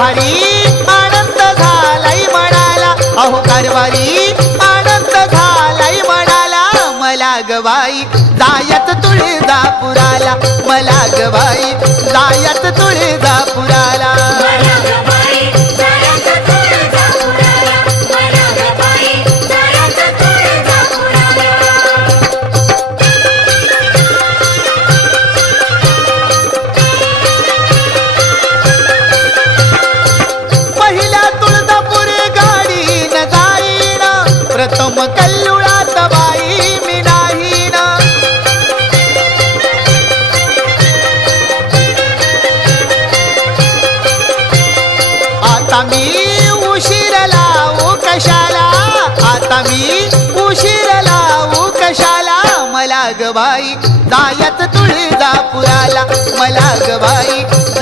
कारभारी आनंद झालाय म्हणाला, अहो कारभारी आनंद झालाय म्हणाला, मला ग बाई जायच तुळजापुराला, मला ग बाई जायच तुळजापुराला. पहिल्या तुळजापुरी गाडीन जाईन, प्रथम कल्लुळात बाई मी नाहीन. आता मी उशीर लावू कशाला, आता मी उशीर लावू कशाला, मला ग बाई जायच तुळजापुराला, मला ग बाई